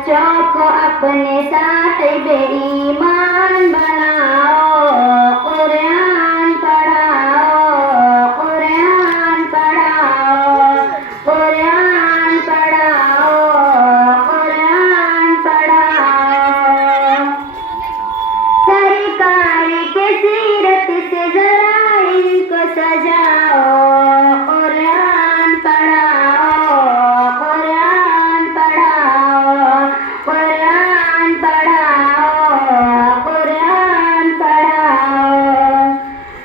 बच्चों को अपने साहिब ईमान बनाओ, कुरान पढ़ाओ, कुरान पढ़ाओ, कुरान पढ़ाओ, कुरान पढ़ाओ। सरकार के सीरत से जरा इनको सजाओ, कुरान पढ़ाओ, कुरान पढ़ाओ, कुरान पढ़ाओ, कुरान पढ़ाओ।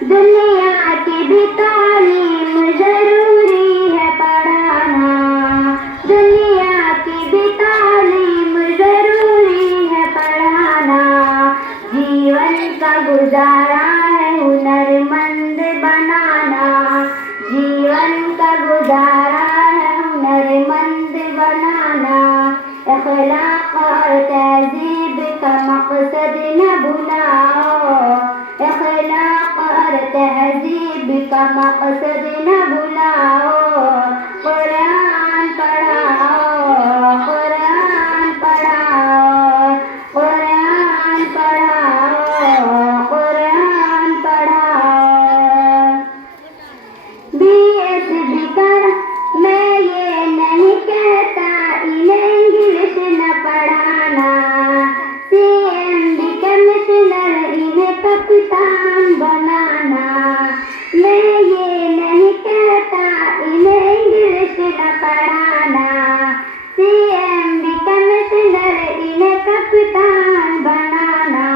दुनिया की भी तालीम जरूरी है पढ़ाना, दुनिया की भी तालीम जरूरी है पढ़ाना। जीवन का गुजारा है हुनरमंद बनाना, जीवन का गुजारा है हुनरमंद बनाना। अखलाक और तहजीब का मकसद न भुलाओ, अखलाक और तहजीब का मकसद न भुलाओ। कुरान पढ़ाओ, कुरान पढ़ाओ, कुरान पढ़ाओ, कुरान पढ़ाओ। BSB कर मैं ये नहीं कहता इन्हें इंग्लिश न पढ़ाना, CMD कमिश्नर इन्हें कप्तान बनाना। मैं ये नहीं कहता इन्हें इंग्लिश न पढ़ाना, CMD कमिश्नर इन्हें कप्तान बनाना।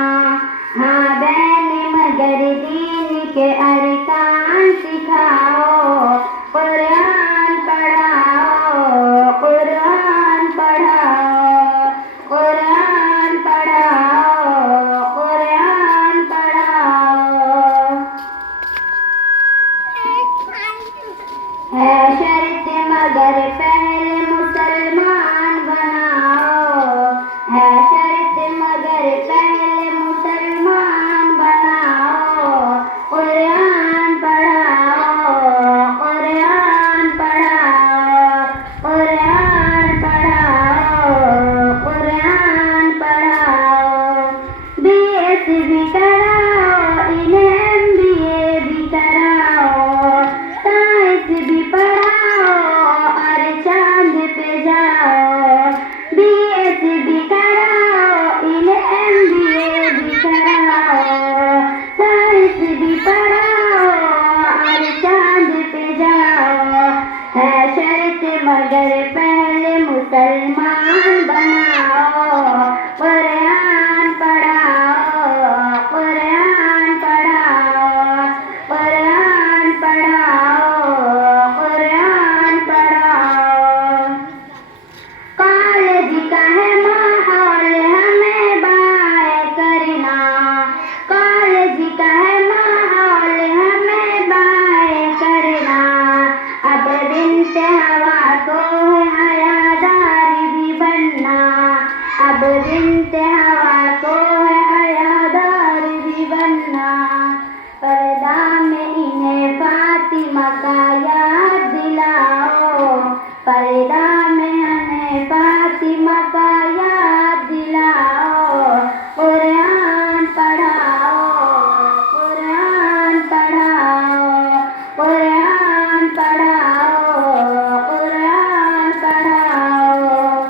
हाँ बैन मगर दीन के अरकान सिखाओ, कुरान पढ़ाओ, कुरान पढ़ाओ, कुरान पढ़ाओ, कुरान पढ़ाओ। है शर्त मगर पहले मुसलमान बनाओ, है शर्त मगर पहले मुसलमान बनाओ। कुरान पढ़ाओ, कुरान पढ़ाओ, कुरान पढ़ाओ, कुरान पढ़ाओ। BSB कराओ इन्हें MBA भी कराओ, साइंस भी पढ़ाओ और चांद पे जाओ। BSB कराओ इन्हें MBA भी कराओ, साइंस भी पढ़ाओ और चांद पे जाओ। है शर्त मगर पहले मुसलमान बनाओ, कुरान पढ़ाओ, कुरान पढ़ाओ, कुरान पढ़ाओ, कुरान पढ़ाओ। कॉलेज का है माहौल हमें बाय करना, कॉलेज का है माहौल हमें बाय करना। अब बिनते हवा को है हयादार भी बनना, अब बिनते हवा को है हयादार भी बनना। पर्दा में इन्हें फातिमा का याद दिलाओ, पर्दा में हमें फातिमा का याद दिलाओ। कुरान पढ़ाओ, कुरान पढ़ाओ, कुरान पढ़ाओ, कुरान पढ़ाओ।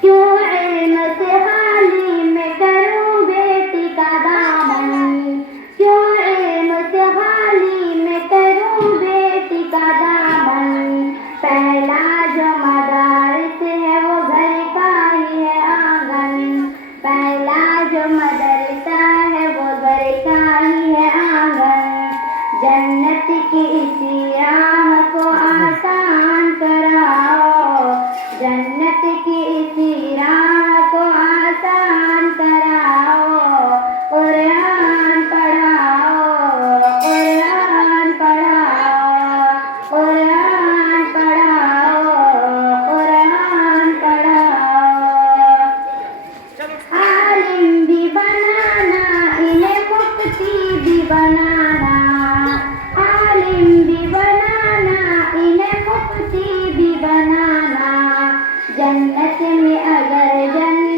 क्यों इल्म से खाली मैं करूं बेटी का दामन, क्यों इल्म से खाली मैं करूं बेटी का दामन। पहला जो मदारिस है वो घर का ही है आंगन, पहला जो मदरसा है वो घर का ही है आंगन। जन्नत की इसी राह को आसान कराओ, जन्नत की इसी राह को आसान कराओ। कुरान पढ़ाओ, कुरान पढ़ाओ, कुरान पढ़ाओ, कुरान पढ़ाओ। आलिम भी बनाना इन्हें मुफ्ती भी बनाना, आलिम भी बनाना इन्हें मुफ्ती भी बनाना। जन्नत में अगर जन्नत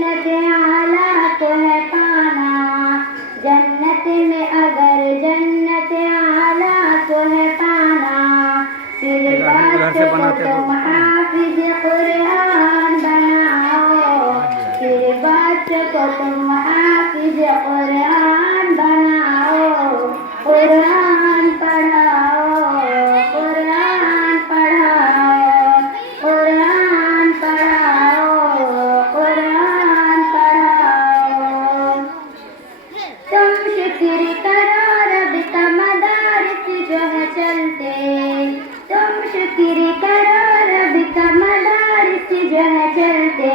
निकलते,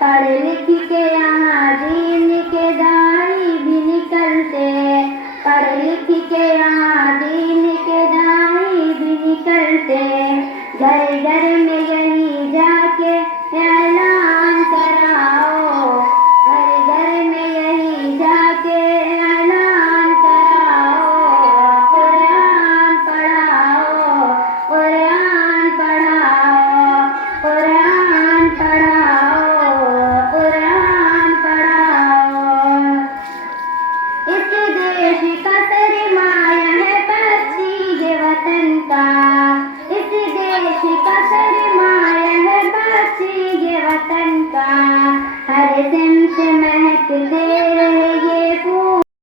पढ़ लिख के यहाँ दीन के दाई भी निकलते, पढ़ लिख के यहाँ दीन के दाई भी निकलते। घर घर में यही जाके